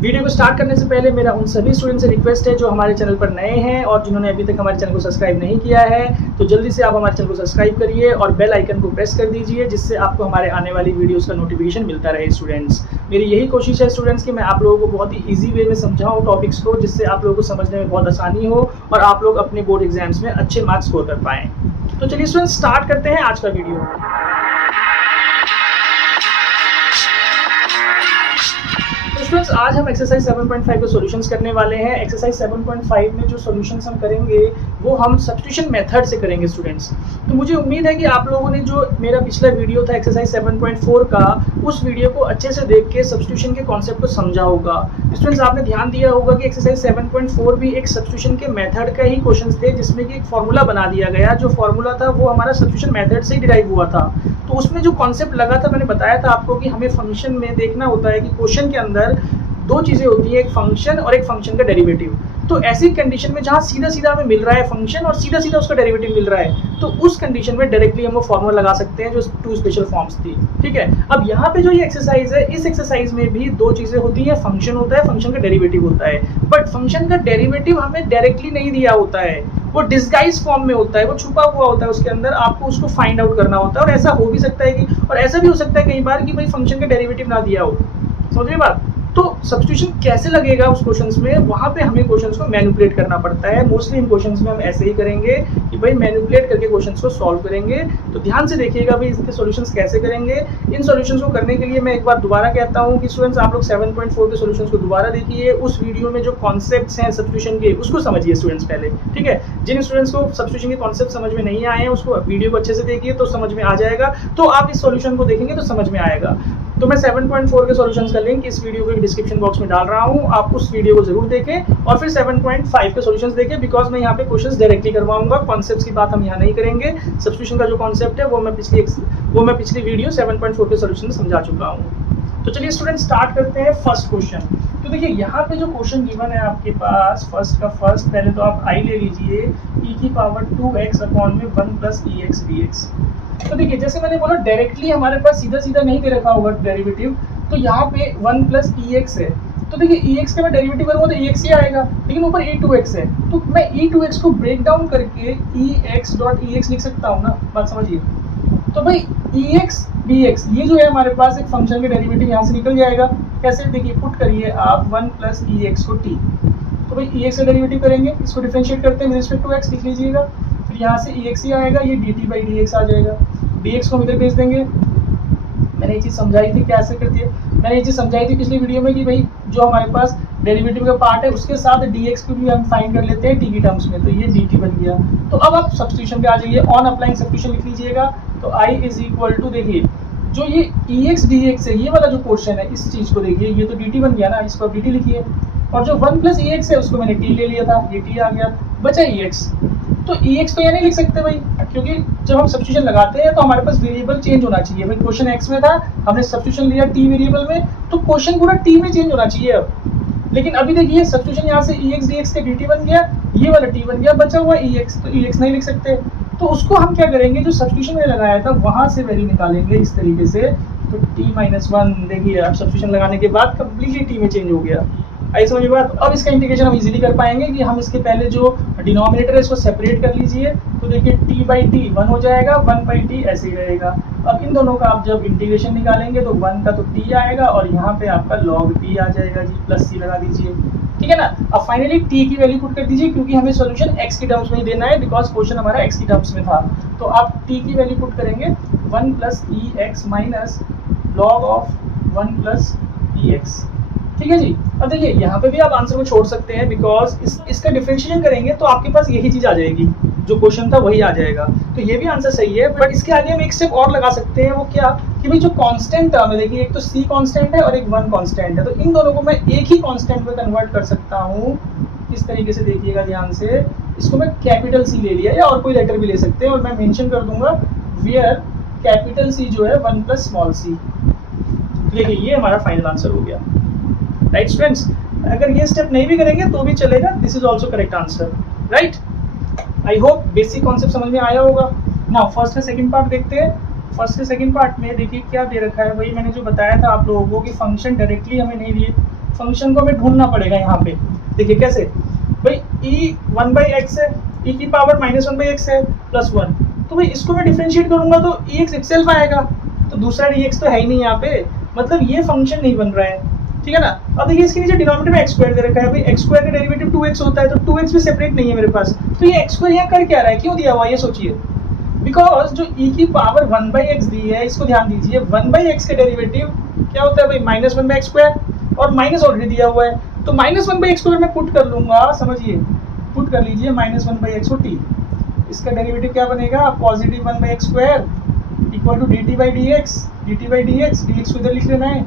Video को start करने से पहले मेरा उन सभी स्टूडेंट से रिक्वेस्ट है जो हमारे चैनल पर नए हैं और जिन्होंने अभी तक हमारे चैनल को सब्सक्राइब नहीं किया है, तो जल्दी से आप हमारे चैनल को सब्सक्राइब करिए और बेल आइकन को प्रेस कर दीजिए, जिससे आपको हमारे आने वाली वीडियोस का नोटिफिकेशन मिलता रहे। स्टूडेंट्स, मेरी यही कोशिश है स्टूडेंट्स कि मैं आप लोगों को बहुत ही ईजी वे में समझाऊँ टॉपिक्स को, जिससे आप लोगों को समझने में बहुत आसानी हो और आप लोग अपने बोर्ड एग्जाम्स में अच्छे मार्क्स स्कोर कर पाएँ। तो चलिए स्टूडेंट्स, स्टार्ट करते हैं आज का वीडियो। स्टूडेंट्स, आज हम एक्सरसाइज 7.5 के सॉल्यूशंस करने वाले हैं। एक्सरसाइज 7.5 में जो सॉल्यूशंस हम करेंगे वो हम सब्स्टिट्यूशन मेथड से करेंगे स्टूडेंट्स। तो मुझे उम्मीद है कि आप लोगों ने जो मेरा पिछला वीडियो था एक्सरसाइज 7.4 का, उस वीडियो को अच्छे से देख के सब्स्टिट्यूशन के कॉन्सेप्ट को समझा होगा। स्टूडेंट्स, आपने ध्यान दिया होगा कि एक्सरसाइज 7.4 भी एक सब्स्टिट्यूशन के मेथड का ही क्वेश्चन थे, जिसमें कि एक फॉर्मूला बना दिया गया। जो फॉर्मूला था वो हमारा सब्स्टिट्यूशन मेथड से ही डिराइव हुआ था। तो उसमें जो कॉन्सेप्ट लगा था, मैंने बताया था आपको कि हमें फंक्शन में देखना होता है कि क्वेश्चन के अंदर दो चीजें होती है, एक फंक्शन और एक फंक्शन का डेरिवेटिव। तो ऐसी कंडीशन में जहां सीधा सीधा हमें मिल रहा है फंक्शन और सीधा सीधा उसका डेरिवेटिव मिल रहा है, तो उस कंडीशन में डायरेक्टली हम वो फॉर्मूला लगा सकते हैं जो टू स्पेशल फॉर्म्स थी। ठीक है, अब यहाँ पे जो ये एक्सरसाइज है, इस एक्सरसाइज में भी दो चीजें होती है, फंक्शन होता है, फंक्शन का डेरिवेटिव होता है। बट फंक्शन का डेरिवेटिव हमें डायरेक्टली नहीं दिया होता है, वो डिस्गाइज फॉर्म में होता है, वो छुपा हुआ होता है उसके अंदर, आपको उसको फाइंड आउट करना होता है। और ऐसा हो भी सकता है कि, और ऐसा भी हो सकता है कई बार कि भाई फंक्शन का डेरिवेटिव ना दिया हो। समझिए बात। तो सब्स्टिट्यूशन कैसे लगेगा उस क्वेश्चंस में, वहां पे हमें क्वेश्चंस को मैनिपुलेट करना पड़ता है। मोस्टली इन क्वेश्चंस में हम ऐसे ही करेंगे कि भाई मैनिपुलेट करके क्वेश्चंस को सॉल्व करेंगे। तो ध्यान से देखिएगा भाई इसके सॉल्यूशंस कैसे करेंगे। इन सॉल्यूशंस को करने के लिए मैं एक बार दोबारा कहता हूं कि स्टूडेंट्स, आप लोग 7.4 के सॉल्यूशंस को दोबारा देखिए। उस वीडियो में जो कॉन्सेप्ट्स हैं सब्स्टिट्यूशन के, उसको समझिए स्टूडेंट्स पहले। ठीक है, जिन स्टूडेंट्स को सब्स्टिट्यूशन के कॉन्सेप्ट समझ में नहीं आए हैं, उसको वीडियो को अच्छे से देखिए तो समझ में आ जाएगा। तो आप इस सॉल्यूशन को देखेंगे तो समझ में आएगा। तो मैं 7.4 के सॉल्यूशंस का लिंक इस वीडियो के डिस्क्रिप्शन बॉक्स में डाल रहा हूं, आप उस वीडियो को जरूर देखें और फिर 7.5 के सॉल्यूशंस देखें, बिकॉज मैं यहाँ पे क्वेश्चंस डायरेक्टली करवाऊंगा। कॉन्सेप्ट्स की बात हम यहाँ नहीं करेंगे। सब्स्टिट्यूशन का जो कॉन्सेप्ट है वो मैं पिछली वीडियो 7.4 के सॉल्यूशन समझा चुका हूँ। तो चलिए स्टूडेंट, स्टार्ट करते हैं फर्स्ट क्वेश्चन। तो देखिए यहाँ पे जो क्वेश्चन गिवन है आपके पास, फर्स्ट का फर्स्ट, पहले तो आप आई ले लीजिए, e की पावर 2x अपॉन में 1 प्लस ex dx। तो देखिए जैसे मैंने बोला डायरेक्टली हमारे पास सीधा सीधा नहीं दे रखा होगा डेरिवेटिव, तो यहाँ पे 1 प्लस ex है। तो देखिए ex के मैं डेरिवेटिव करूँगा तो ex ही आएगा, लेकिन ऊपर e2x है, तो मैं e2x को ब्रेक डाउन करके ex डॉट ex लिख सकता हूँ ना। बात समझिए। तो भाई ex dx ये जो है हमारे पास एक फंक्शन के डेरिवेटिव यहाँ से निकल जाएगा। कैसे, देखिए पुट करिए आप 1 प्लस ex को t। तो भाई ex का डेरिवेटिव करेंगे, इसको डिफरेंशिएट करते हैं विद रिस्पेक्ट टू x, लिख लीजिएगा। फिर यहाँ से ex ही आएगा, ये dt बाई dx आ जाएगा। dx को हम इधर भेज देंगे। मैंने ये चीज़ समझाई थी कैसे करती है, मैंने ये चीज़ समझाई थी पिछली वीडियो में कि भाई जो हमारे पास डेरिवेटिव का पार्ट है उसके साथ dx को भी हम फाइंड कर लेते हैं t की टर्म्स में, तो ये dt बन गया। तो अब आप सब्स्टिट्यूशन पे आ जाइए, ऑन अप्लाइंग सब्स्टिट्यूशन लिख लीजिएगा। तो i इज इक्वल टू, देखिए जो ये ex dx है, ये वाला जो क्वेश्चन है, इस चीज़ को देखिए, ये तो dt बन गया ना, इसको आप dt लिखिए। और जो 1 प्लस ex है उसको मैंने t ले लिया था, ये t आ गया, बचा ex। तो ex तो यहाँ नहीं लिख सकते भाई, क्योंकि जब हम सब्स्टिट्यूशन लगाते हैं तो हमारे पास वेरिएबल चेंज होना चाहिए। भाई क्वेश्चन x में था, हमने सब्स्टिट्यूशन लिया t वेरिएबल में, तो क्वेश्चन पूरा t में चेंज होना चाहिए अब। लेकिन अभी देखिए सब्स्टिट्यूशन यहाँ से ex dx के dt बन गया, ये वाला t बन गया, बचा हुआ ex, तो ex नहीं लिख सकते। तो उसको हम क्या करेंगे, जो सब्स्टिट्यूशन में लगाया था वहां से वैल्यू निकालेंगे इस तरीके से। तो t-1, देखिए अब सब्स्टिट्यूशन लगाने के बाद कंप्लीटली t में चेंज हो गया। आई समझ में बात। अब इसका इंटीग्रेशन हम इजीली कर पाएंगे कि हम इसके पहले जो डिनोमिनेटर है इसको सेपरेट कर लीजिए। तो देखिए t बाई टी 1 हो जाएगा, 1 बाई टी ऐसे ही रहेगा। अब इन दोनों का आप जब इंटीग्रेशन निकालेंगे तो 1 का तो t आएगा और यहाँ पे आपका log t आ जाएगा जी, प्लस c लगा दीजिए। ठीक है ना। अब फाइनली t की वैल्यू पुट कर दीजिए, क्योंकि हमें सॉल्यूशन x की टर्म्स में ही देना है, बिकॉज क्वेश्चन हमारा x की टर्म्स में था। तो आप t की वैल्यू पुट करेंगे 1 plus ex minus log of 1 plus ex। ठीक है जी। अब देखिए यहाँ पे भी आप आंसर को छोड़ सकते हैं, बिकॉज इसका डिफरेंशिएशन करेंगे तो आपके पास यही चीज आ जाएगी, जो क्वेश्चन था वही आ जाएगा। तो ये भी आंसर सही है, बट इसके आगे हम एक स्टेप और लगा सकते हैं। वो क्या कि भाई जो कांस्टेंट टर्म है, देखिए एक तो c कांस्टेंट है और एक 1 कांस्टेंट है, तो इन दोनों को मैं एक ही कांस्टेंट में कन्वर्ट कर सकता हूँ। इस तरीके से देखिएगा ध्यान से, इसको मैं कैपिटल C ले लिया, या और कोई लेटर भी ले सकते हैं, और मैं मेंशन कर दूंगा वेयर कैपिटल C जो है 1 प्लस स्मॉल c। देखिए ये हमारा फाइनल आंसर हो गया। राइट स्टूडेंट्स, अगर ये स्टेप नहीं भी करेंगे तो भी चलेगा, this is also correct answer. Right, I hope basic concept समझ में आया होगा। नाउ फर्स्ट का सेकंड पार्ट देखते हैं। फर्स्ट के सेकंड पार्ट में देखिए क्या दे रखा है। वही मैंने जो बताया था आप लोगों को कि फंक्शन डायरेक्टली हमें नहीं दिए, फंक्शन को हमें ढूंढना पड़ेगा यहाँ पे। देखिए कैसे भाई, e 1/x है, e की पावर -1/x है +1, तो भाई इसको मैं डिफरेंशिएट करूंगा तो ex itself आएगा, तो दूसरा dx तो है ही नहीं यहाँ पे, मतलब ये फंक्शन नहीं बन रहा है, ठीक है ना। अब देखिए इसके नीचे डिनोमिनेटर में x² दे रखा है, भाई x² का डेरिवेटिव 2x होता है, तो 2x भी सेपरेट नहीं है मेरे पास, तो ये x² यहाँ कर क्या रहा है, क्यों दिया हुआ है ये सोचिए। बिकॉज जो e की पावर 1/x दी है, इसको ध्यान दीजिए, 1/x का डेरिवेटिव क्या होता है भाई -1/x², और माइनस ऑलरेडी दिया हुआ है, तो -1/x को मैं पुट कर लूंगा, समझिए पुट कर लीजिए -1/x t, इसका डेरिवेटिव क्या बनेगा, positive 1/x² equal to dt/dx, dx को इधर लिख लेना है।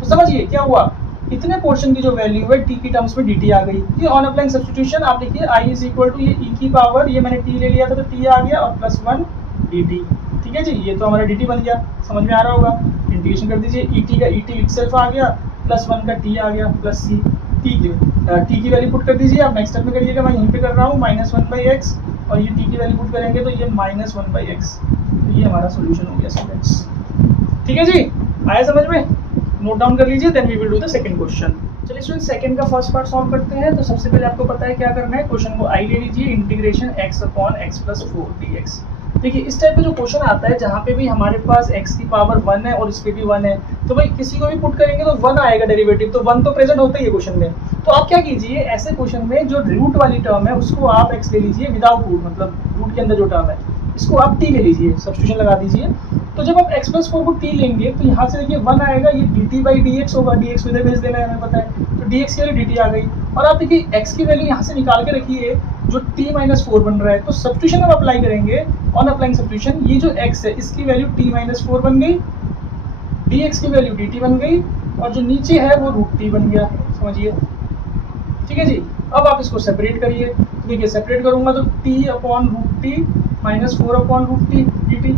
तो समझिए क्या हुआ, इतने पोर्शन की जो वैल्यू है t की टर्म्स में dt आ गई। ये ऑन अप्लाइंग सब्स्टिट्यूशन, आप देखिए i इज इक्वल टू ये e की पावर, ये मैंने t ले लिया था तो t आ गया, और +1 dt, ठीक है जी, ये तो हमारा dt बन गया, समझ में आ रहा होगा। इंटीग्रेशन कर दीजिए, et का et इटसेल्फ आ गया, +1 का t आ गया, प्लस c, t की वैल्यू पुट कर दीजिए, आप नेक्स्ट स्टेप में करिएगा, मैं यहीं पे कर रहा हूँ, -1/x, और ये t की वैल्यू पुट करेंगे तो ये -1/x, तो ये हमारा सोल्यूशन हो गया स्टूडेंट्स, ठीक है जी, आया समझ में, नोट डाउन कर लीजिए, then we will do the second question. चलिए स्टूडेंट सेकंड का फर्स्ट पार्ट सॉल्व करते हैं। तो सबसे पहले आपको पता है क्या करना है, क्वेश्चन को आई ले लीजिए, इंटीग्रेशन x/x+4 dx। देखिए इस टाइप का जो क्वेश्चन आता है जहाँ पे भी हमारे पास x की पावर 1 है और इस पे भी 1 है, तो भाई किसी को भी पुट करेंगे तो 1 आएगा डेरिवेटिव, तो 1 तो प्रेजेंट होता ही है क्वेश्चन में। तो आप क्या कीजिए, ऐसे क्वेश्चन में जो रूट वाली टर्म है उसको आप x ले लीजिए विदाउट रूट, मतलब रूट के अंदर जो टर्म है इसको आप t ले लीजिए, सब्स्टिट्यूशन लगा दीजिए। तो जब आप x+4 को t लेंगे तो यहाँ से देखिए 1 आएगा, ये dt/dx होगा, dx को इधर भेज देना है हमें पता है, तो dx की वैल्यू dt आ गई। और आप देखिए x की वैल्यू यहाँ से निकाल के रखिए, जो t-4 बन रहा है, तो सब्स्टिट्यूशन हम अप्लाई करेंगे, ऑन अप्लाइंग सब्स्टिट्यूशन, ये जो x है इसकी वैल्यू t-4 बन गई, dx की वैल्यू dt बन गई, और जो नीचे है वो √t बन गया, समझिए, ठीक है जी। अब आप इसको सेपरेट करिए, तो देखिए सेपरेट करूंगा तो t/√t -4/√t dt।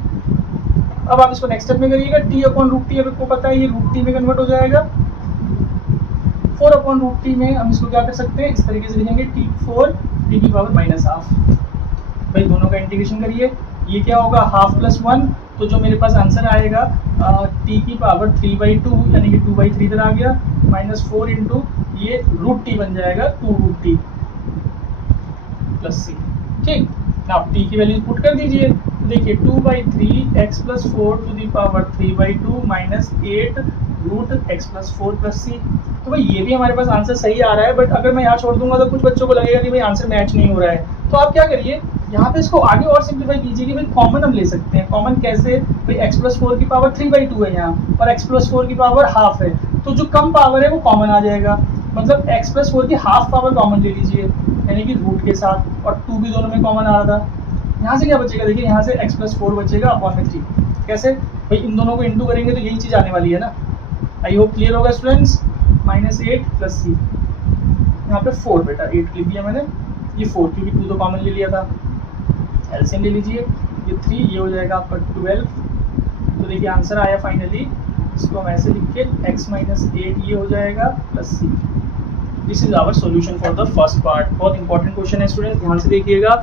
अब आप इसको नेक्स्ट स्टेप में करिएगा, t/√t, अब आपको पता है ये √t में कन्वर्ट हो जाएगा, 4/√t में हम इसको क्या कर सकते हैं, इस तरीके से लिखेंगे t4 t की पावर -½ भाई दोनों का इंटीग्रेशन करिए, ये क्या होगा ½ + 1, तो जो मेरे पास आंसर आएगा t की पावर 3/2 यानी कि 2/3 इधर आ गया, -4 इंटू ये √t बन जाएगा 2√t + c, ठीक। आप t की वैल्यू पुट कर दीजिए, तो देखिए 2/3 x+4 to the power 3/2 -8 √x+4 + c। तो भाई ये भी हमारे पास आंसर सही आ रहा है, बट अगर मैं यहाँ छोड़ दूंगा तो कुछ बच्चों को लगेगा कि भाई आंसर मैच नहीं हो रहा है। तो आप क्या करिए, यहाँ पे इसको आगे और सिंप्लीफाई कीजिए कि भाई कॉमन हम ले सकते हैं। कॉमन कैसे, भाई x+4 की पावर 3/2 है यहाँ, और x+4 की पावर ½ है, तो जो कम पावर है वो कॉमन आ जाएगा, मतलब x+4 की ½ पावर कॉमन ले लीजिए, यानी कि रूट के साथ, और 2 भी दोनों में कॉमन आ रहा था। यहाँ से क्या बचेगा, देखिए यहाँ से x+4 बचेगा अपॉन में 3, कैसे भाई इन दोनों को इंटू करेंगे तो यही चीज़ आने वाली है ना। आई होप क्लियर होगा स्टूडेंट्स, -8 + c, यहाँ पे 4 बेटा 8 लिख दिया मैंने, ये 4 क्योंकि 2 तो कॉमन ले लिया था, एलसीएम ले लीजिए, ये 3, ये हो जाएगा आपका 12। तो देखिए आंसर आया फाइनली, इसको हम ऐसे लिख के x - 8 ये हो जाएगा + c। This is our solution for the first part. बहुत इंपॉर्टेंट क्वेश्चन है स्टूडेंट्स, ध्यान से देखिएगा।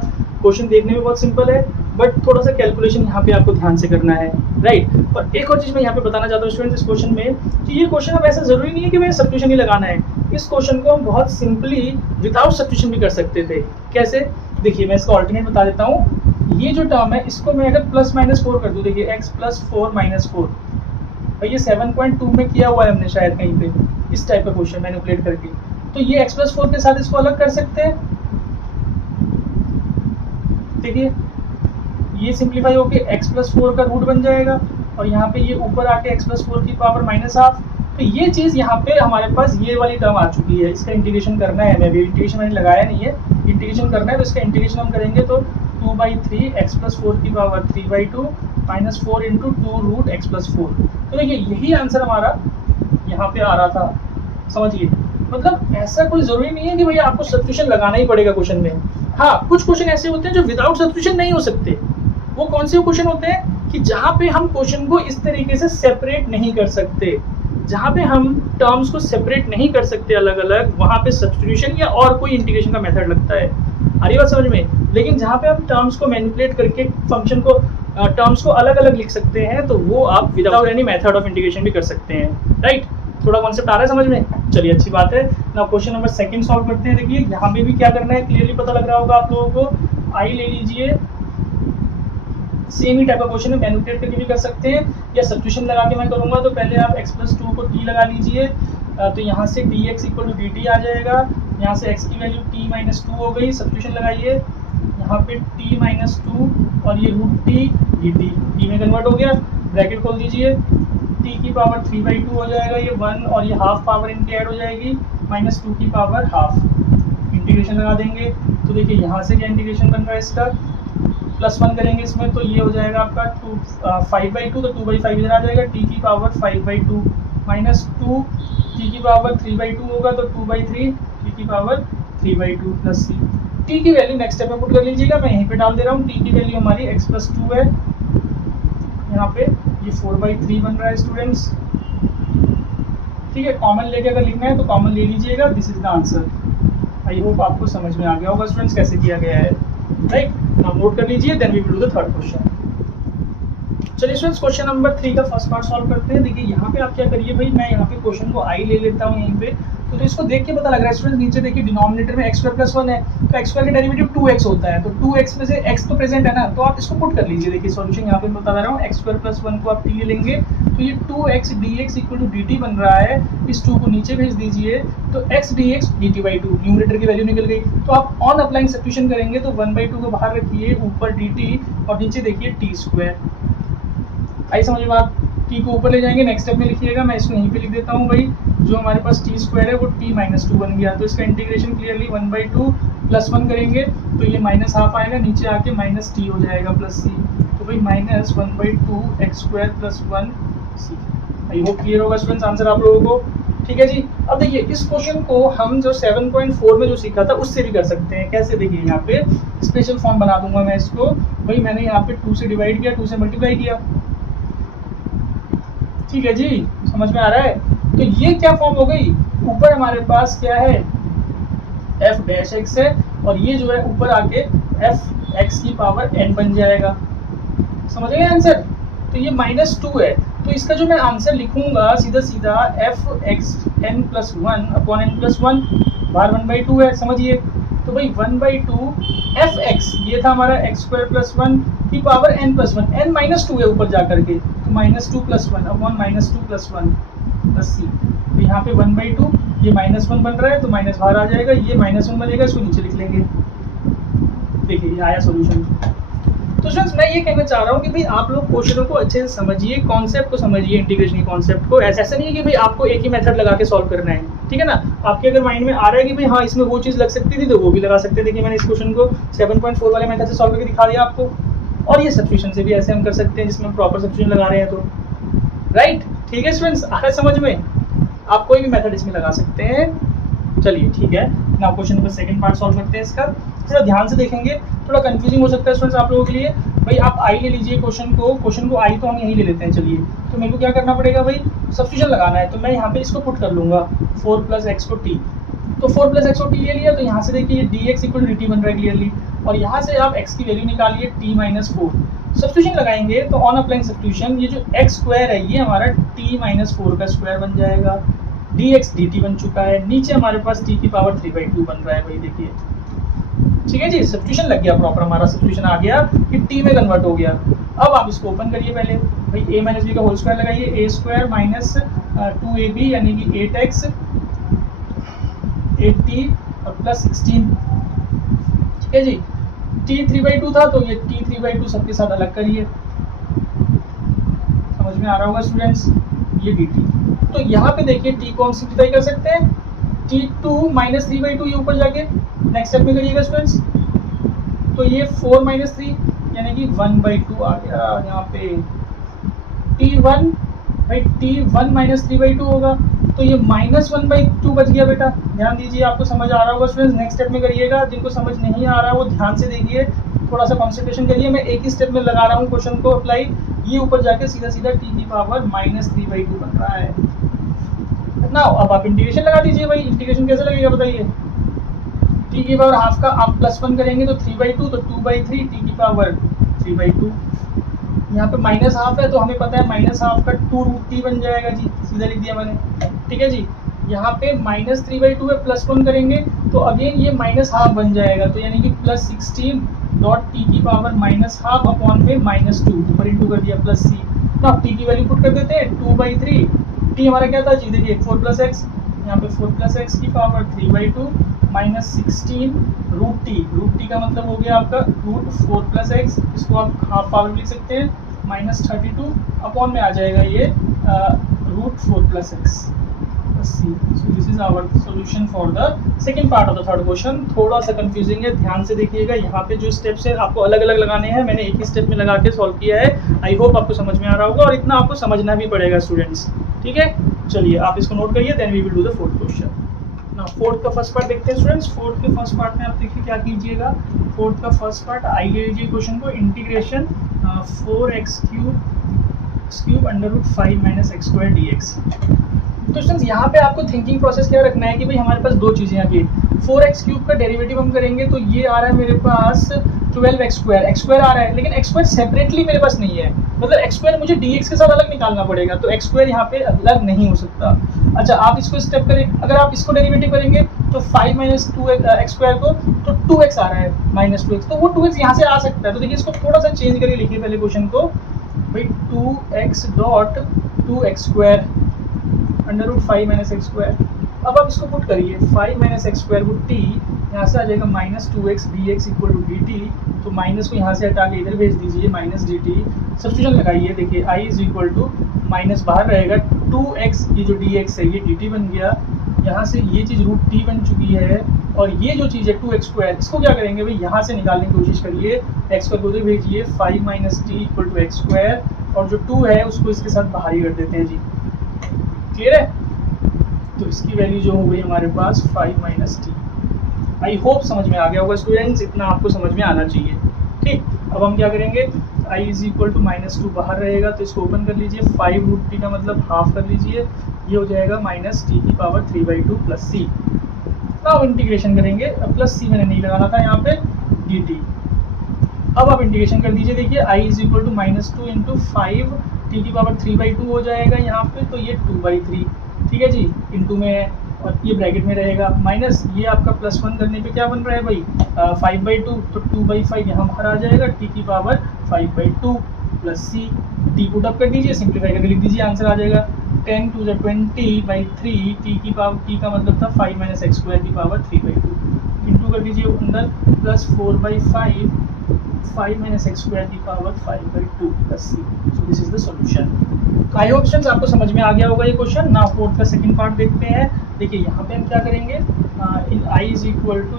क्वेश्चन देखने में बहुत सिंपल है, बट थोड़ा सा कैलकुलेशन यहाँ पे आपको ध्यान से करना है, राइट। और एक और चीज़ मैं यहाँ पे बताना चाहता हूँ स्टूडेंट्स इस क्वेश्चन में, कि ये क्वेश्चन अब ऐसा जरूरी नहीं है कि मैं सब्स्टिट्यूशन ही लगाना है। इस क्वेश्चन को हम बहुत सिंपली विदाउट सब्स्टिट्यूशन भी कर सकते थे। कैसे, देखिए मैं इसका ऑल्टरनेट बता देता हूँ। ये जो टर्म है इसको मैं अगर +-4 कर दूँ, देखिए x+4 - 4, भाई ये 7.2 में किया हुआ है हमने शायद कहीं पे, इस टाइप का क्वेश्चन मैनिपुलेट करके, तो ये x+4 के साथ इसको अलग कर सकते हैं। देखिए ये सिंप्लीफाई होके x+4 का रूट बन जाएगा, और यहाँ पे ये ऊपर आके x+4 की पावर -½ तो ये चीज़ यहाँ पे हमारे पास ये वाली टर्म आ चुकी है। इसका इंटीग्रेशन करना है, मैं अभी इंटीग्रेशन मैंने लगाया नहीं है, इंटीग्रेशन करना है, तो इसका इंटीग्रेशन हम करेंगे तो 2/3 x+4 की पावर 3/2 -4 इंटू 2 √x+4। तो देखिए यही आंसर हमारा यहाँ पे आ रहा था, समझिए। मतलब ऐसा कोई ज़रूरी नहीं है कि भैया आपको सब्स्टिट्यूशन लगाना ही पड़ेगा क्वेश्चन में। हाँ, कुछ क्वेश्चन ऐसे होते हैं जो विदाउट सब्स्टिट्यूशन नहीं हो सकते। वो कौन से क्वेश्चन होते हैं कि जहाँ पे हम क्वेश्चन को इस तरीके से सेपरेट नहीं कर सकते, जहाँ पे हम टर्म्स को सेपरेट नहीं कर सकते अलग अलग, वहाँ पे सब्स्टिट्यूशन या और कोई इंटीग्रेशन का मेथड लगता है। आ रही बात समझ में। लेकिन जहाँ पे हम टर्म्स को मैनिपुलेट करके फंक्शन को टर्म्स को अलग अलग लिख सकते हैं, तो वो आप without any method of integration भी कर सकते हैं, राइट। थोड़ा कॉन्सेप्ट आ रहा है समझ में? चलिए अच्छी बात है। ना क्वेश्चन नंबर सेकंड सॉल्व करते हैं। देखिए यहाँ पे भी क्या करना है, क्लियरली पता लग रहा होगा आप लोगों को। आई ले लीजिए, सेम ही टाइप का क्वेश्चन है, मैनिपुलेट करके भी कर सकते हैं या सब्स्टिट्यूशन लगा के मैं करूँगा। तो पहले आप x + 2 को t लगा लीजिए, तो यहाँ से dx = dt आ जाएगा। यहाँ से x की वैल्यू t - 2 हो गई, सब्स्टिट्यूशन लगाइए यहाँ पे t - 2 और ये √t dt, t में कन्वर्ट हो गया, ब्रैकेट खोल दीजिए, t की पावर 3/2 हो जाएगा ये 1, और ये हाफ पावर इनकी ऐड हो जाएगी -2 की पावर हाफ, इंटीग्रेशन लगा देंगे। तो देखिए यहाँ से क्या इंटीग्रेशन बन रहा है इसका, +1 करेंगे इसमें तो ये हो जाएगा आपका 5/2, तो 2/5 इधर आ जाएगा, t की पावर 5/2 -2 t की पावर 3/2 होगा तो 2/3 t की पावर 3/2 + c। t की वैल्यू नेक्स्ट स्टेप में पुट कर लीजिएगा, मैं यहीं पे डाल दे रहा हूँ। t की वैल्यू हमारी x + 2 है, यहाँ पे ये 4/3 बन रहा है स्टूडेंट्स। ठीक है, कॉमन लेके अगर लिखना है तो कॉमन ले लीजिएगा, this is the answer. I hope आपको समझ में आ गया होगा स्टूडेंट्स कैसे किया गया है, राइट। नाउ नोट कर लीजिए, then we will do the third question. चलिए स्टूडेंट्स क्वेश्चन नंबर 3 का फर्स्ट पार्ट सॉल्व करते हैं। देखिए यहाँ पे आप क्या करिए भाई, मैं यहाँ पे क्वेश्चन को आई ले लेता हूँ यहीं पे, तो इसको देख के पता लग रहा है स्टूडेंट्स, नीचे देखिए डिनोमिनेटर में x² + 1 है, तो x² का डेरिवेटिव 2x होता है, तो 2x में से x तो प्रेजेंट है ना, तो आप इसको पुट कर लीजिए। देखिए सॉल्यूशन यहाँ पे मैं बता रहा हूँ, x² + 1 को आप t लेंगे तो ये 2x dx = dt बन रहा है, इस 2 को नीचे भेज दीजिए तो x dx dt/2, न्यूमरेटर की वैल्यू निकल गई। तो आप ऑन अप्लाइंग सब्स्टिट्यूशन करेंगे तो 1/2 को बाहर रखिए, ऊपर dt और नीचे देखिए t²। आई समझ में बात, t को ऊपर ले जाएंगे, नेक्स्ट स्टेप में लिखिएगा, मैं इसको यहीं पे लिख देता हूँ भाई, जो हमारे पास t² है वो t - 2 बन गया, तो इसका इंटीग्रेशन क्लियरली 1/2 +1 करेंगे तो ये -½ आएगा, नीचे आके -t हो जाएगा +c, तो भाई -1/2 x² + 1c। I hope clear होगा स्टूडेंट्स आंसर आप लोगों को, ठीक है जी। अब देखिए इस क्वेश्चन को हम जो 7.4 में जो सीखा था उससे भी कर सकते हैं। कैसे, देखिए यहाँ पे स्पेशल फॉर्म बना दूंगा मैं इसको, भाई मैंने यहाँ पे 2 से डिवाइड किया, 2 से मल्टीप्लाई किया, ठीक है जी, समझ में आ रहा है। तो ये क्या फॉर्म हो गई, ऊपर हमारे पास क्या है f' है, और ये जो है ऊपर आके fx की पावर n बन जाएगा, समझ गए आंसर। तो ये -2 है, तो इसका जो मैं आंसर लिखूंगा सीधा सीधा fxn + 1/n+1 बार 1/2 है, समझिए। तो भाई 1/2 fx, ये था हमारा x² + 1 की पावर n+1, n -2 है ऊपर जा करके, तो -2 + 1 अपॉन -2 + 1 + c। तो यहाँ पे 1/2, ये -1 बन रहा है तो माइनस बाहर आ जाएगा, ये -1 बनेगा, इसको नीचे लिख लेंगे। देखिए ये आया सॉल्यूशन। तो स्टूडेंट्स मैं ये कहना चाह रहा हूँ कि भाई आप लोग क्वेश्चनों को अच्छे से समझिए, कॉन्सेप्ट को समझिए, इंटीग्रेशन के कॉन्सेप्ट को। ऐसा नहीं है कि भाई आपको एक ही मेथड लगा के सॉल्व करना है, ठीक है ना। आपके अगर माइंड में आ रहा है कि भाई हाँ इसमें वो चीज़ लग सकती थी तो वो भी लगा सकते थे, कि मैंने इस क्वेश्चन को 7.4 वाले मेथड से सॉल्व करके दिखा दिया आपको। और ये सब्स्टिट्यूशन से भी ऐसे हम कर सकते हैं जिसमें प्रॉपर सब्स्टिट्यूशन लगा रहे हैं तो, राइट, ठीक है स्टूडेंट्स, आ रहा है समझ में। आप कोई भी मेथड इसमें लगा सकते हैं। चलिए ठीक है, now question number second part solve करते हैं इसका। थोड़ा ध्यान से देखेंगे, थोड़ा कंफ्यूजिंग हो सकता है स्टूडेंट्स आप लोगों के लिए। भाई आप आई ले लीजिए क्वेश्चन को आई तो हम यहीं ले लेते हैं। चलिए तो मेरे को क्या करना पड़ेगा भाई, सब्स्टिट्यूशन लगाना है, तो मैं यहाँ पे इसको पुट कर लूँगा 4 + x को t, तो 4 + x को t ले लिया, तो यहाँ से देखिए dx = dt बन रहा है क्लियरली, और यहाँ से आप x की वैल्यू निकालिए t - 4, सब्स्टिट्यूशन लगाएंगे तो ऑन अप्लाइंग सब्स्टिट्यूशन ये जो x² है ये हमारा t - 4 का स्क्वायर बन जाएगा, dx dt बन चुका है, नीचे हमारे पास t की पावर 3/2 बन रहा है भाई, देखिए ठीक है जी, सब्स्टिट्यूशन लग गया प्रॉपर, हमारा सब्स्टिट्यूशन आ गया कि t में कन्वर्ट हो गया। अब आप इसको ओपन करिए पहले, भाई a - b का होल स्क्वायर लगाइए, a² - 2ab यानी कि 8x 8t और +16, ठीक है जी। t 3/2 था तो ये t 3/2 सबके साथ अलग करिए, समझ में आ रहा होगा स्टूडेंट्स, ये dt। तो यहाँ पे देखिए t को हम सिंप्लीफाई कर सकते हैं, t2 - 3/2 ये ऊपर जाके नेक्स्ट स्टेप में करिएगा स्टूडेंट्स, तो ये 4 - 3 यानी कि 1/2 आ गया यहाँ पे, t1 भाई t1 - 3/2 होगा, तो ये -1/2 बच गया बेटा। ध्यान दीजिए, आपको समझ आ रहा होगा स्टूडेंट्स, नेक्स्ट स्टेप में करिएगा, जिनको समझ नहीं आ रहा है वो ध्यान से देखिए, थोड़ा सा कॉन्सेंट्रेशन करिए। मैं एक ही स्टेप में लगा रहा हूँ क्वेश्चन को अप्लाई, ये ऊपर जाके सीधा सीधा t की पावर -3/2 बन रहा है ना। अब आप इंटीग्रेशन लगा दीजिए भाई, इंटीग्रेशन कैसे लगेगा बताइए, t की पावर हाफ का आप +1 करेंगे तो 3/2, तो 2/3 t की पावर 3/2, यहाँ पे -½ है तो हमें पता है -½ का 2√t बन जाएगा जी, सीधा लिख दिया मैंने। ठीक है जी। यहाँ पे -3/2 है, +1 करेंगे तो अगेन ये -12 बन जाएगा, तो यानी कि +16 डॉट टी की पावर -12 अपॉन में -2 ऊपर इंटू कर दिया प्लस सी। ना टी की वैल्यू पुट कर देते हैं 2/3, टी हमारा क्या था जी, देखिए 4 + x, यहाँ पे 4 + x की पावर 3/2 -16 रूट टी का मतलब हो गया आपका √4 + x, इसको आप हाफ पावर लिख सकते हैं -32 अपॉन में आ जाएगा ये √4 + x C. So this is our solution for the second part of the third question. थोड़ा सा कंफ्यूजिंग है, ध्यान से देखिएगा। यहाँ पे जो स्टेप्स है आपको अलग अलग लगाने हैं, मैंने एक ही स्टेप में लगा के सॉल्व किया है। आई होप आपको समझ में आ रहा होगा, और इतना आपको समझना भी पड़ेगा स्टूडेंट्स, ठीक है। चलिए आप इसको नोट करिए, then we will do the fourth question. ना फोर्थ का फर्स्ट पार्ट देखते हैं स्टूडेंट्स। फोर्थ के फर्स्ट पार्ट में आप देखिए क्या कीजिएगा। फोर्थ का फर्स्ट पार्ट आइए लीजिए क्वेश्चन को, इंटीग्रेशन 4x³ √5 - x² dx। तो स्टूडेंट्स यहाँ पे आपको थिंकिंग प्रोसेस क्या रखना है कि भाई हमारे पास दो चीज़ें हैं। 4x³ का डेरिवेटिव हम करेंगे तो ये आ रहा है मेरे पास 12x², x² आ रहा है, लेकिन x² सेपरेटली मेरे पास नहीं है, मतलब x² मुझे dx के साथ अलग निकालना पड़ेगा, तो x² यहाँ पे अलग नहीं हो सकता। अच्छा, आप इसको स्टेप करें, अगर आप इसको डेरिवेटिव करेंगे तो 5 - 2x² को तो 2x आ रहा है -2x, तो वो 2x यहाँ से आ सकता है। तो देखिए इसको थोड़ा सा चेंज करके लिखिए पहले क्वेश्चन को, भाई 2x डॉट 2x² √5 - x²। अब आप इसको पुट करिए 5 - x² को t, यहाँ से आ जाएगा -2x dx = dt, तो माइनस को यहाँ से हटा के इधर भेज दीजिए -dt, सब्स्टिट्यूशन लगाइए। देखिए i = माइनस बाहर रहेगा 2x, ये जो dx है ये dt बन गया, यहाँ से ये चीज़ √t बन चुकी है, और ये जो चीज़ है 2x², इसको क्या करेंगे भाई यहाँ से निकालने की कोशिश करिए, x² को उधर भेजिए 5 - t = x², और जो 2 है उसको इसके साथ बाहर ही कर देते हैं जी, क्लियर है। तो इसकी वैल्यू जो हो गई हमारे पास 5 - t। आई होप समझ में आ गया होगा स्टूडेंट्स, इतना आपको समझ में आना चाहिए, ठीक। अब हम क्या करेंगे, i = -2 बाहर रहेगा तो इसको ओपन कर लीजिए, 5√t का मतलब हाफ कर लीजिए, ये हो जाएगा -t की पावर 3/2 + c। अब इंटीग्रेशन करेंगे, प्लस c मैंने नहीं लगाना था यहाँ पे, dt। अब आप इंटीग्रेशन कर दीजिए, देखिए i = -2 × 5 t की पावर 3/2 हो जाएगा यहाँ पे, तो ये 2/3, ठीक है जी, इंटू में है, और ये ब्रैकेट में रहेगा, माइनस ये आपका +1 करने पे क्या बन रहा है भाई 5/2, तो 2/5 यहाँ बाहर आ जाएगा, t की power 5/2 + c। t put up कर दीजिए, सिंप्लीफाई करके लिख दीजिए, आंसर आ जाएगा 10 × 20/3, t का मतलब था 5 - x² की पावर 3/2, इंटू कर दीजिए अंदर +4/5 5 - x² की power 5/2 + c। So this is the solution. I hope students आपको समझ में आ गया होगा ये क्वेश्चन। नाउ फोर्थ का सेकंड पार्ट देखते हैं। देखिए यहाँ पे हम क्या करेंगे, इन i =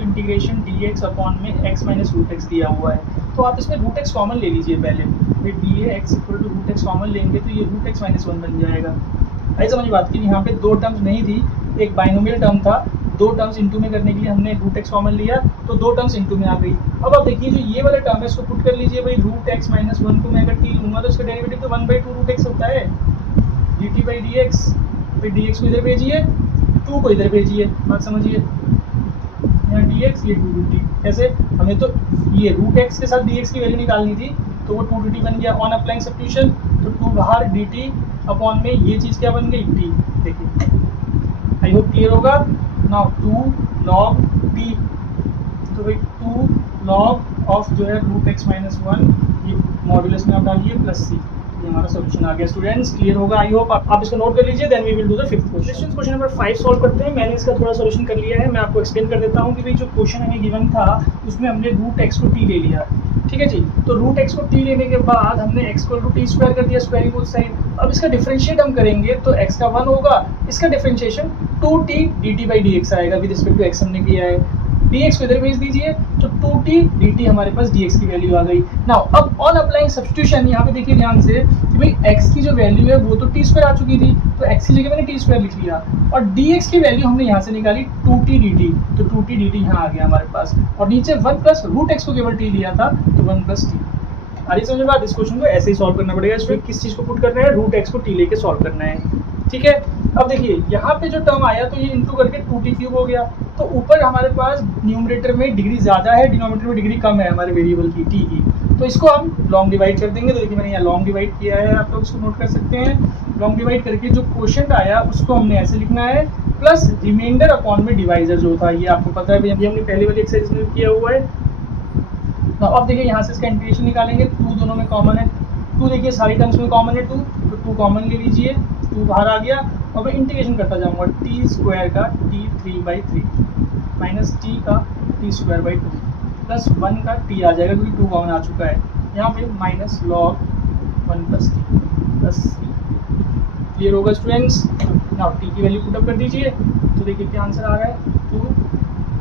इंटीग्रेशन dx अपॉन में x - √x दिया हुआ है, तो आप इसमें √x कॉमन ले लीजिए पहले, फिर dx = √x कॉमन लेंगे तो ये √x - 1 बन जाएगा। आई समझ बात की, यहाँ पे दो टर्म्स नहीं थी, एक बाइनोमियल टर्म था, दो टर्म्स इंटू में करने के लिए हमने √x कॉमन लिया, तो दो टर्म्स इंटू में आ गई। अब आप देखिए जो ये वाला टर्म है इसको पुट कर लीजिए भाई, √x - 1 को मैं अगर t लूँगा तो इसका डेरिवेटिव तो 1/2 √x होता है, dt/dx, फिर dx को इधर भेजिए, 2 को इधर भेजिए, बात समझिए, यहाँ dx ये 2dt, कैसे, हमें तो ये √x के साथ dx की वैल्यू निकालनी थी, तो वो 2dt बन गया ऑन अप्लाइंग सब्स्टिट्यूशन, तो 2 बाहर dt अपॉन में ये चीज़ क्या बन गई t। देखिए आई होप क्लियर होगा। नाउ 2 log t, तो भाई 2 log ऑफ जो है √x - 1, ये मॉड्यूलस में आप डालिए +c, ये हमारा सॉल्यूशन आ गया स्टूडेंट्स, क्लियर होगा। आई होप आप इसको नोट कर लीजिए, then we will do the fifth question. Question number 5 solve करते हैं। मैंने इसका थोड़ा सॉल्यूशन कर लिया है, मैं आपको एक्सप्लेन कर देता हूँ कि भाई जो क्वेश्चन हमें गिवन था उसमें हमने √x को t ले लिया, ठीक है जी। तो √x को t लेने के बाद हमने x को t² कर दिया, स्क्वायरिंग बोथ साइड। अब इसका डिफरेंशिएट हम करेंगे तो x का 1 होगा, इसका डिफरेंशिएशन 2t dt/dx आएगा, विद रिस्पेक्ट टू x हमने किया है, dx को इधर भेज दीजिए, तो 2t dt हमारे पास dx की वैल्यू आ गई। नाउ अब ऑन अप्लाइंग सब्स्टिट्यूशन, यहाँ पे देखिए ध्यान से कि भाई x की जो वैल्यू है वो तो t² आ चुकी थी, तो x की जगह मैंने t² लिख लिया, और dx की वैल्यू हमने यहाँ से निकाली 2t dt, तो 2t dt यहाँ आ गया हमारे पास, और नीचे 1 + √x को केवल t लिया था, तो 1 + t। आगे समझ में बात, इस क्वेश्चन को ऐसे ही सॉल्व करना पड़ेगा। इसमें किस चीज़ को पुट करना है, √x को t लेके सॉल्व करना है, ठीक है। अब देखिए यहाँ पे जो टर्म आया तो ये इंटू करके 2t³ हो गया, तो ऊपर हमारे पास न्यूमरेटर में डिग्री ज़्यादा है, डिनोमिनेटर में डिग्री कम है हमारे वेरिएबल की t की, तो इसको हम लॉन्ग डिवाइड कर देंगे। तो देखिए मैंने यहाँ लॉन्ग डिवाइड किया है, आप लोग इसको नोट कर सकते हैं। लॉन्ग डिवाइड करके जो क्वोशिएंट आया उसको हमने ऐसे लिखना है, प्लस रिमाइंडर अपॉन में डिवाइजर जो था, ये आपको पता है भैया, हमने पहले वाली एक्सरसाइज में किया हुआ है। अब देखिए यहाँ से इसका इंटीग्रेशन निकालेंगे, 2 दोनों में कॉमन है, 2 देखिए सारी टर्म्स में कॉमन है 2, तो 2 कॉमन ले लीजिए, 2 बाहर आ गया। और मैं इंटीग्रेशन करता जाऊँगा, टी स्क्वायर का टी 3/3 माइनस टी का टी स्क्वायर बाई 2 प्लस 1 का टी आ जाएगा क्योंकि 2 कॉमन आ चुका है यहाँ पे, minus log 1 plus T plus C. Clear होगा स्टूडेंट्स? नाउ टी की वैल्यू पुटअप कर दीजिए, तो देखिए क्या आंसर आ रहा है, 2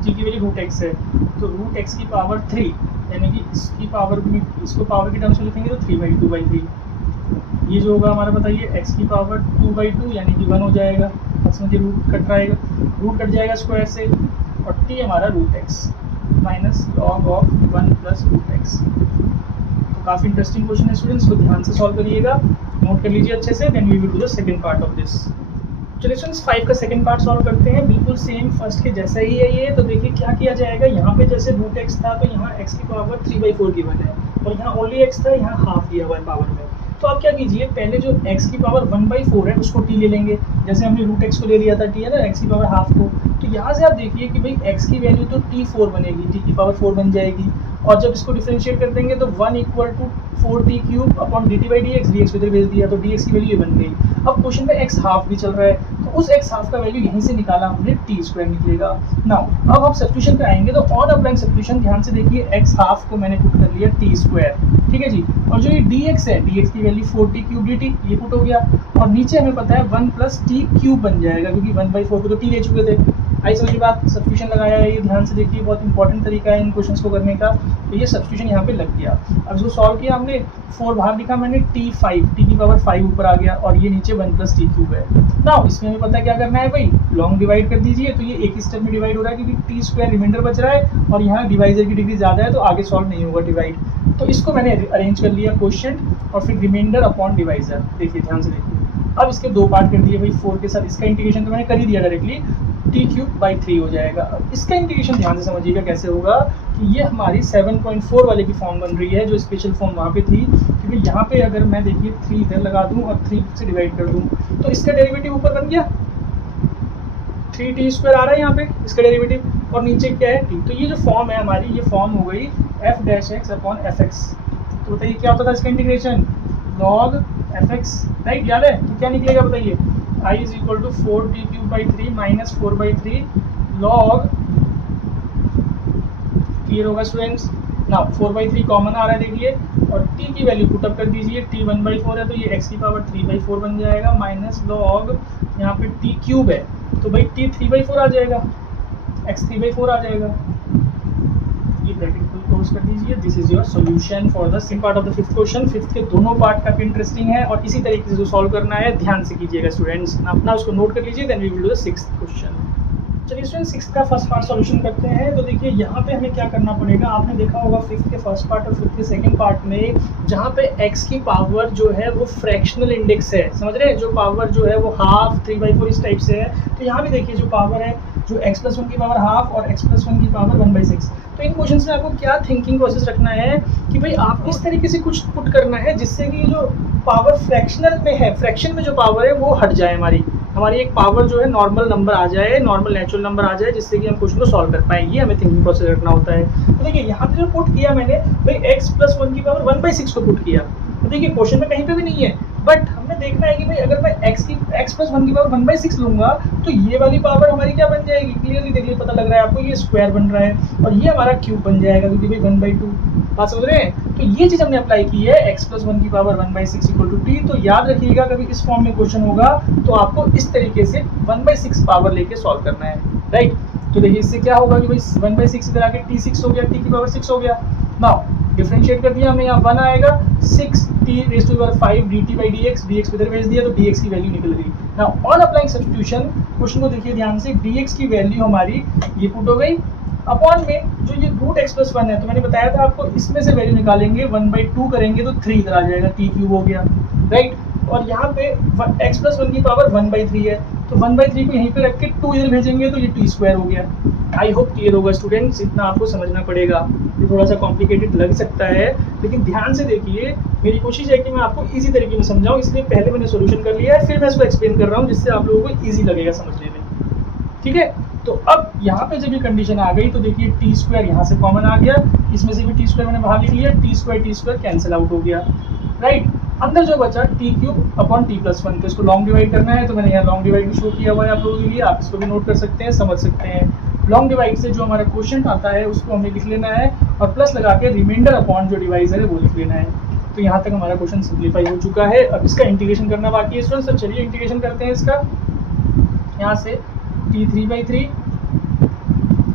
टी की वैल्यू √x है, तो √x की पावर 3, यानी कि इसकी पावर में, इसको पावर के टर्म्स में लिखेंगे तो 3/2/3। ये जो होगा हमारा बताइए x की पावर 2/2 यानी कि 1 हो जाएगा, इसमें रूट कट जाएगा, रूट कट जाएगा स्क्वायर से, और t हमारा √x minus log of 1 plus √x। तो काफ़ी इंटरेस्टिंग क्वेश्चन है स्टूडेंट्स, को ध्यान से सॉल्व करिएगा, नोट कर लीजिए अच्छे से, then we will do the second part of this. चलिए स्टूडेंट्स 5 का सेकंड पार्ट सॉल्व करते हैं, बिल्कुल सेम फर्स्ट के जैसा ही है ये। तो देखिए क्या किया जाएगा, यहाँ पे जैसे √x था तो यहाँ x की पावर 3/4 गिवन है, और यहाँ ओनली x था, यहाँ हाफ दिया हुआ है पावर में। तो आप क्या कीजिए, पहले जो x की पावर 1/4 है उसको t ले लेंगे, जैसे हमने √x को ले लिया था t है ना, x की पावर हाफ को। तो यहाँ से आप देखिए कि भाई x की वैल्यू तो t4 बनेगी, t की पावर 4 बन जाएगी, और जब इसको डिफरेंशिएट कर देंगे तो 1 = 4t³ अपॉन dt/dx, dx इधर भेज दिया तो dx की वैल्यू ये बन गई। अब क्वेश्चन में x हाफ भी चल रहा है, तो उस x हाफ का वैल्यू यहीं से निकाला हमने, t² निकलेगा। नाउ अब हम सब्स्टिट्यूशन पे आएंगे, तो ऑन अप्लाइंग सब्स्टिट्यूशन, ध्यान से देखिए x हाफ को मैंने पुट कर लिया t², ठीक है जी, और जो ये dx है, dx की वैल्यू 4t³ dt, ये पुट हो गया, और नीचे हमें पता है 1 + t³ बन जाएगा, क्योंकि 1/4 को तो t ले चुके थे। आई समझ बात, सब्स्टिट्यूशन लगाया है, ये ध्यान से देखिए, बहुत इंपॉर्टेंट तरीका है इन क्वेश्चंस को करने का। तो ये सब्स्टिट्यूशन यहाँ पे लग गया। अब जो सॉल्व किया हमने, 4 बाहर लिखा मैंने, t5, t की पावर 5 ऊपर आ गया, और ये नीचे 1 + t³ है। नाउ इसमें हमें पता है क्या करना है भाई, लॉन्ग डिवाइड कर दीजिए, तो ये एक ही स्टेप में डिवाइड हो रहा है क्योंकि t² रिमाइंडर बच रहा है, और यहाँ डिवाइजर की डिग्री ज़्यादा है तो आगे सॉल्व नहीं होगा डिवाइड। तो इसको मैंने अरेंज कर लिया क्वोशिएंट, और फिर रिमाइंडर अपॉन डिवाइजर। देखिए ध्यान से देखिए, अब इसके 2 पार्ट कर दिए भाई, 4 के साथ इसका इंटीग्रेशन तो मैंने कर ही दिया डायरेक्टली, t³/3 हो जाएगा। अब इसका इंटीग्रेशन ध्यान से समझिएगा कैसे होगा, कि ये हमारी 7.4 वाले की फॉर्म बन रही है, जो स्पेशल फॉर्म वहाँ पे थी, क्योंकि यहाँ पे अगर मैं देखिए 3 इधर लगा दूँ और 3 से डिवाइड कर दूँ, तो इसका डेरिवेटिव ऊपर बन गया 3t² आ रहा है यहाँ पे इसका डेरिवेटिव, और नीचे क्या है t। तो ये जो फॉर्म है हमारी, ये फॉर्म हो गई f'(x/fx)। तो बताइए क्या होता था इसका इंटीग्रेशन, log fx, राइट, याद है? तो क्या निकलेगा बताइए, I = 4t³ minus 4/3 log, clear होगा स्टूडेंट्स? नाउ 4/3 कॉमन आ रहा है देखिए, और t की वैल्यू पुटअप कर दीजिए, t 1/4 है तो ये x की पावर 3/4 बन जाएगा, माइनस log यहाँ पे t³ है तो भाई t 3/4 आ जाएगा, x 3/4 आ जाएगा। ये ब्रैकेट को क्लोज कर दीजिए। This is your solution for the second part of the fifth question. Fifth के दोनों पार्ट काफी इंटरेस्टिंग है, और इसी तरीके से जो सॉल्व करना है ध्यान से कीजिएगा स्टूडेंट्स, अपना उसको नोट कर लीजिए, then we will do the sixth question. चलिए स्टूडेंट सिक्स्थ का फर्स्ट पार्ट सॉल्यूशन करते हैं। तो देखिए यहाँ पे हमें क्या करना पड़ेगा, आपने देखा होगा फिफ्थ के फर्स्ट पार्ट और फिफ्थ के सेकंड पार्ट में, जहाँ पे x की पावर जो है वो फ्रैक्शनल इंडेक्स है, समझ रहे हैं, जो पावर जो है वो हाफ 3/4 इस टाइप से है। तो यहाँ भी देखिए जो पावर है, जो x+1 की पावर हाफ और x+1 की पावर 1/6। तो इन क्वेश्चंस में आपको क्या थिंकिंग प्रोसेस रखना है कि भाई आपको इस तरीके से कुछ पुट करना है जिससे कि जो पावर फ्रैक्शनल में है, फ्रैक्शन में जो पावर है वो हट जाए, हमारी एक पावर जो है नॉर्मल नंबर आ जाए, नॉर्मल नेचुरल नंबर आ जाए, जिससे कि हम क्वेश्चन को सॉल्व कर पाए। ये हमें थिंकिंग प्रोसेस रखना होता है। तो देखिए यहाँ पे जो पुट किया मैंने भाई x+1 की पावर 1/6 को पुट किया, तो देखिए क्वेश्चन में कहीं पे भी नहीं है, बट हमने देखना है कि भाई अगर मैं x+1 की पावर 1/6 लूंगा तो ये वाली पावर हमारी क्या बन जाएगी, क्लियरली देखिए पता लग रहा है आपको, ये स्क्वायर बन रहा है और ये हमारा क्यूब बन जाएगा, क्योंकि भाई 1/2, बात समझ रहे हैं। तो ये चीज हमने अप्लाई की है, x+1 की पावर 1/6 = t। तो याद रखिएगा कभी इस फॉर्म में क्वेश्चन होगा तो आपको इस तरीके से 1/6 पावर लेके सॉल्व करना है, राइट। तो देखिए इससे क्या होगा कि भाई 1/6 इधर आके t6 हो गया, t की पावर 6 हो गया। नाउ डिफरेंशिएट कर दिया हमें, यहाँ 1 आएगा, 6t⁵ dt/dx, dx इधर भेज दिया तो dx की वैल्यू निकल गई। Now on applying substitution, question को देखिए ध्यान से, dx की वैल्यू हमारी ये पुट हो गई, अपॉन में जो ये √x+1 है, तो मैंने बताया था आपको, इसमें से वैल्यू निकालेंगे, 1/2 करेंगे तो 3 इधर आ जाएगा, t³ हो गया, राइट। और यहाँ पे x+1 की पावर 1/3 है, तो 1/3 को यहीं पे रख के 2 इधर भेजेंगे तो ये t² हो गया, आई होप क्लियर होगा स्टूडेंट्स, इतना आपको समझना पड़ेगा। ये थोड़ा सा कॉम्प्लिकेटेड लग सकता है, लेकिन ध्यान से देखिए, मेरी कोशिश है कि मैं आपको इजी तरीके में समझाऊं, इसलिए पहले मैंने सॉल्यूशन कर लिया है, फिर मैं इसको एक्सप्लेन कर रहा हूँ, जिससे आप लोगों को ईजी लगेगा समझने में। ठीक है, तो अब यहाँ पे जब ये कंडीशन आ गई तो देखिए टी स्क्वायर यहाँ से कॉमन आ गया, इसमें से भी टी स्क्वायर मैंने बाहर लिख लिया, टी स्क्वायर कैंसिल आउट हो गया, राइट। अंदर जो बचा T cube upon T plus one, तो इसको लॉन्ग डिवाइड करना है, तो मैंने यहाँ लॉन्ग डिवाइड भी शो किया हुआ है आप लोगों के लिए, आप इसको भी नोट कर सकते हैं, समझ सकते हैं। लॉन्ग डिवाइड से जो हमारा क्वेश्चन आता है उसको हमें लिख लेना है, और प्लस लगा के रिमाइंडर अपॉन जो डिवाइजर है वो लिख लेना है। तो यहाँ तक हमारा क्वेश्चन सिंप्लीफाई हो चुका है। अब इसका इंटीग्रेशन करना बाकी है स्टूडेंट्स, तो चलिए इंटीग्रेशन करते हैं इसका। यहाँ से t3/3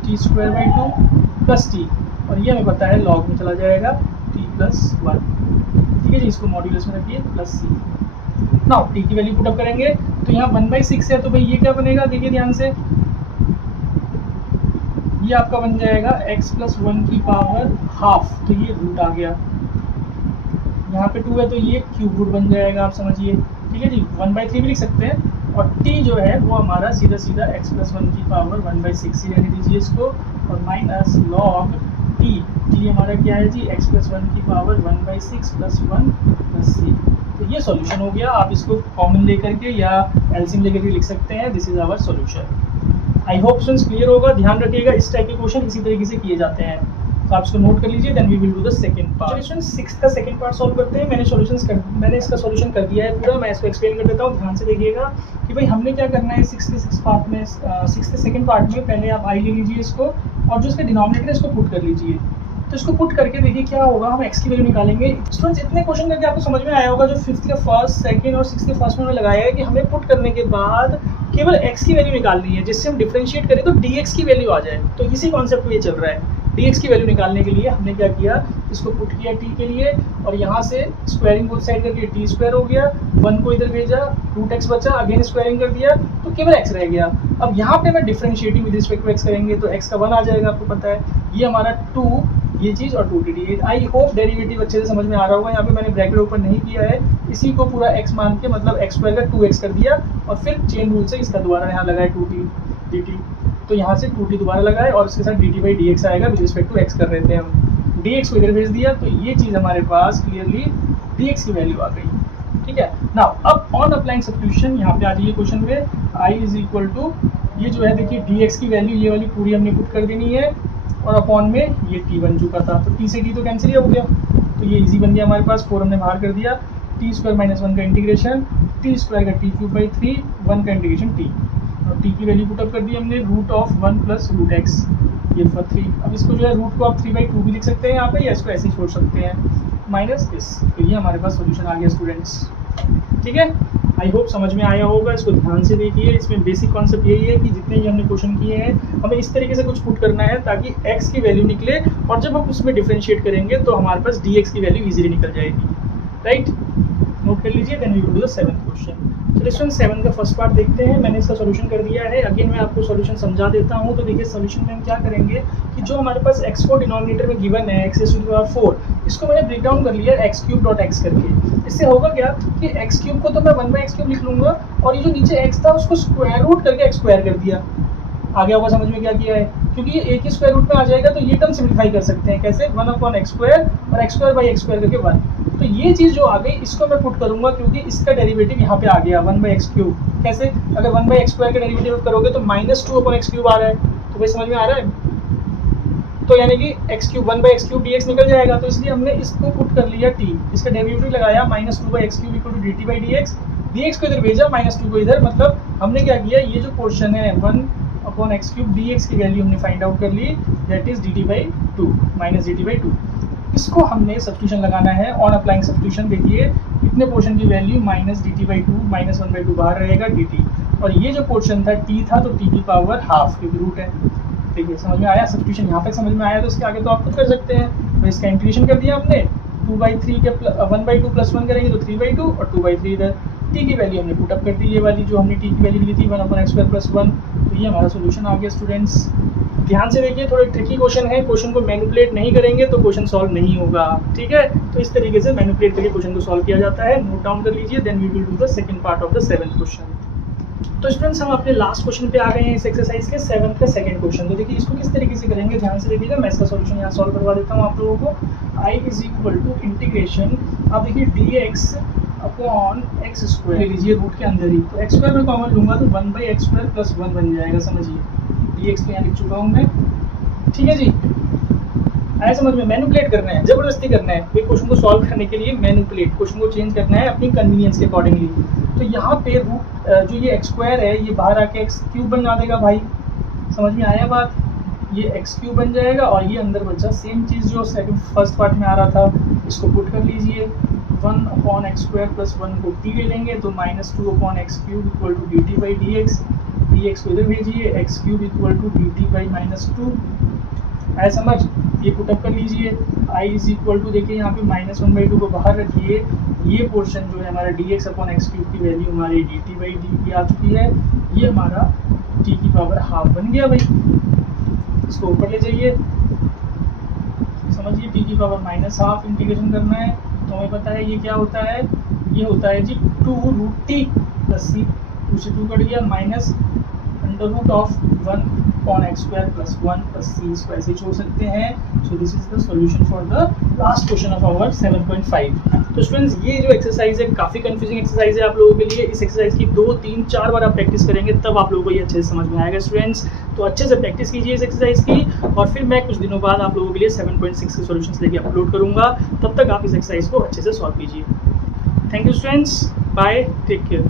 T square by 2 plus T, और ये हमें पता है लॉग में चला जाएगा t प्लस 1। ठीक है जी, इसको मॉड्यूलस में रखिए प्लस सी। नाउ टी की वैल्यू पुटअप करेंगे, तो यहाँ 1/6 है, तो भाई ये क्या बनेगा, देखिए ध्यान से, ये आपका बन जाएगा x प्लस 1 की पावर हाफ, तो ये रूट आ गया। यहाँ पे 2 है तो ये क्यूब रूट बन जाएगा, आप समझिए। ठीक है जी, 1/3 भी लिख सकते हैं, और t जो है वो हमारा सीधा सीधा x प्लस 1 की पावर 1/6 ही रहने दीजिए इसको, और माइनस log t हमारा क्या है जी, x प्लस 1 की पावर 1/6 प्लस 1 प्लस c। तो ये सॉल्यूशन हो गया, आप इसको कॉमन लेकर के या एलसीएम लेकर के लिख सकते हैं, this is our solution. I hope students clear होगा, ध्यान रखिएगा इस टाइप के क्वेश्चन इसी तरीके से किए जाते हैं, तो आप इसको नोट कर लीजिए, then we will do the second part. चलिए 6 का सेकंड पार्ट सॉल्व करते हैं। मैंने इसका सॉल्यूशन कर दिया है पूरा, मैं इसको एक्सप्लेन कर देता हूँ, ध्यान से देखिएगा कि भाई हमने क्या करना है 6 के सेकंड पार्ट में। पहले आप आई ले लीजिए इसको, और जो इसका डिनोमिनेटर है इसको पुट कर लीजिए। तो इसको पुट करके देखिए क्या होगा, हम x की वैल्यू निकालेंगे। स्टूडेंट्स इतने क्वेश्चन करके आपको समझ में आया होगा, जो 5th के फर्स्ट, सेकंड और 6th के फर्स्ट में लगाया है कि हमें पुट करने के बाद केवल x की वैल्यू निकालनी है, जिससे हम डिफरेंशिएट करें तो dx की वैल्यू आ जाए। तो इसी कॉन्सेप्ट में ये चल रहा है। dx की वैल्यू निकालने के लिए हमने क्या किया, इसको पुट किया t के लिए, और यहाँ से स्क्वायरिंग बोथ साइड करके t स्क्वायर हो गया, 1 को इधर भेजा, रूट x बचा, अगेन स्क्वायरिंग कर दिया, तो केवल x रह गया। अब यहाँ पे मैं differentiating with respect to x करेंगे तो x का 1 आ जाएगा, आपको पता है। ये हमारा 2 ये चीज़ और 2t। आई होप डेरिवेटिव अच्छे से समझ में आ रहा होगा। यहाँ पे मैंने ब्रैकेट ओपन नहीं किया है, इसी को पूरा x मान के, मतलब x स्क्वायर का 2x कर दिया, और फिर चेन रूल से इसका दोबारा यहाँ लगाए 2t dt, तो यहाँ से 2t दोबारा लगाए, और उसके साथ dt/dx आएगा विद रिस्पेक्ट टू x कर रहे थे हम, dx को इधर भेज दिया, तो ये चीज़ हमारे पास क्लियरली dx की वैल्यू आ गई। ठीक है, नाउ अब ऑन अप्लाइंग सब्स्टिट्यूशन, यहाँ पे आ जाइए क्वेश्चन में, i इज इक्वल टू, ये जो है देखिए dx की वैल्यू ये वाली पूरी हमने पुट कर देनी है, और अपॉन में ये t बन चुका था, तो t से t तो कैंसिल ही हो गया, तो ये इजी बन गया हमारे पास, 4 हमने बाहर कर दिया, t स्क्वायर माइनस 1 का इंटीग्रेशन, t स्क्वायर का t³/3, 1 का इंटीग्रेशन t, और t की वैल्यू पुटअप कर दी हमने, root of 1 plus root x, ये फॉर 3। अब इसको जो है रूट को आप 3/2 भी लिख सकते हैं यहाँ पे, या इसको ऐसे ही छोड़ सकते हैं, माइनस दिस। तो ये हमारे पास सॉल्यूशन आ गया स्टूडेंट्स। ठीक है, आई होप समझ में आया होगा, इसको ध्यान से देखिए। इसमें बेसिक कॉन्सेप्ट यही है कि जितने भी हमने क्वेश्चन किए हैं, हमें इस तरीके से कुछ पुट करना है ताकि x की वैल्यू निकले, और जब हम उसमें डिफरेंशिएट करेंगे तो हमारे पास dx की वैल्यू इजीली निकल जाएगी, राइट। नोट कर लीजिए, then we will do the 7th question. चलिए स्टूडेंट 7 का फर्स्ट पार्ट देखते हैं। मैंने इसका सॉल्यूशन कर दिया है, अगेन मैं आपको सॉल्यूशन समझा देता हूँ। तो देखिए सॉल्यूशन में हम क्या करेंगे कि जो हमारे पास x को डिनोमिनेटर में गिवन है x⁴, इसको मैंने ब्रेक डाउन कर लिया x³ करके। इससे होगा क्या कि x³ को तो मैं 1/x³ लिख लूँगा, और ये जो नीचे x था उसको स्क्वायर रूट करके x स्क्वायर कर दिया। आगे होगा समझ में क्या किया है, क्योंकि ये एक ही स्क्वायर रूट में आ जाएगा, तो ये टर्म सिम्प्लीफाई कर सकते हैं कैसे, 1/x² और x² करके 1। तो ये चीज़ जो आ गई इसको मैं पुट करूंगा, क्योंकि इसका डेरिवेटिव यहाँ पे आ गया 1/x³। कैसे, अगर 1/x² का डेरिवेटिव करोगे तो -2/x³ आ रहा है, तो भाई समझ में आ रहा है, तो यानी कि x³ 1/x³ dx निकल जाएगा। तो इसलिए हमने इसको पुट कर लिया t, इसका डेरिवेटिव लगाया -2/x³ = dt/dx, dx को इधर भेजा, -2 को इधर, मतलब हमने क्या किया, ये जो पोर्शन है 1/x³ dx की वैल्यू हमने फाइंड आउट कर ली, दैट इज dt/2 -dt/2। इसको हमने सब्स्टिट्यूशन लगाना है, ऑन अप्लाइंग सब्स्टिट्यूशन। देखिए इतने पोर्शन की वैल्यू -dt/2 -1/2 बाहर रहेगा dt, और ये जो पोर्शन था t था, तो t की पावर हाफ, क्योंकि रूट है। देखिए समझ में आया, सब्स्टिट्यूशन यहाँ तक समझ में आया, तो इसके आगे तो आप खुद कर सकते हैं। तो इसका इंटीग्रेशन कर दिया हमने, 2/3 के 1/2 प्लस 1 करेंगे तो 3/2, और 2/3 इधर। t की वैल्यू हमने पुटअप कर दी, ये वाली जो हमने t की वैल्यू ली थी 1/x² + 1। तो ये हमारा सोल्यूशन आ गया स्टूडेंट्स। ध्यान से देखिए, थोड़े ट्रिकी क्वेश्चन है, क्वेश्चन को मैनिपुलेट नहीं करेंगे तो क्वेश्चन सॉल्व नहीं होगा। ठीक है, तो इस तरीके से मैनिपुलेट करके क्वेश्चन को सॉल्व किया जाता है। नोट डाउन कर लीजिए, then we will do the second part of the 7th question. तो स्टूडेंट्स हम अपने लास्ट क्वेश्चन पे आ गए हैं इस एक्सरसाइज के 7th का सेकंड क्वेश्चन। तो देखिए इसको किस तरीके से करेंगे, ध्यान से देखिएगा। मैं इसका सॉल्यूशन यहाँ सॉल्व करवा देता हूँ आप लोगों को। I is equal to integration, अब देखिए D X upon x square ले लीजिए रूट के अंदर ही, तो एक्स स्क्वायर में कॉमन लूंगा तो 1/x स्क्वायर प्लस 1 बन जाएगा, समझिए। डी एक्स तो यहाँ लिख चुका हूँ मैं, ठीक है जी। आया समझ में? मैनिपुलेट करना है, जबरदस्ती करना है एक क्वेश्चन को सॉल्व करने के लिए। मैनिपुलेट, क्वेश्चन को चेंज करना है अपनी कन्वीनियंस के अकॉर्डिंगली। तो यहाँ पे रूट जो ये एक्स स्क्वायर है ये बाहर आके एक्स क्यूब बना देगा भाई, समझ में आया बात? ये एक्स क्यूब बन जाएगा और ये अंदर बचा सेम चीज़ जो फर्स्ट पार्ट में आ रहा था, इसको पुट कर लीजिए। 1/x स्क्वायर प्लस 1 को टी ले लेंगे तो -2/x cube equal to D T by D X. D X को इधर भेजिए, X cube equal to D T by -2। आया समझ? ये पुटअप कर लीजिए। आई इज इक्वल टू, देखिए यहाँ पे -1/2 को बाहर रखिए, ये पोर्शन जो है हमारा D X upon X cube की वैल्यू हमारी D T by D T आ चुकी है, ये हमारा टी की पावर हाफ बन गया भाई। इसको ऊपर ले जाइए, समझिए टी की पावर -हाफ इंटीग्रेशन करना है तो हमें पता है ये क्या होता है, ये होता है जी 2√t प्लस सी, 2 से 2 कट गया, minus √1/x square plus 1 plus C, इसको ऐसे छोड़ सकते हैं। So this is the solution for the last question of our 7.5। तो स्टूडेंट्स ये जो एक्सरसाइज है काफ़ी कंफ्यूजिंग एक्सरसाइज है आप लोगों के लिए। इस एक्सरसाइज की 2, 3, 4 बार आप प्रैक्टिस करेंगे तब आप लोगों को ये अच्छे से समझ में आएगा स्टूडेंट्स। तो अच्छे से प्रैक्टिस कीजिए इस एक्सरसाइज की, और फिर मैं कुछ दिनों बाद आप लोगों के लिए 7.6 के सॉल्यूशंस लेके अपलोड करूँगा। तब तक आप इस एक्सरसाइज को अच्छे से सॉल्व कीजिए। Thank you students, bye, take care.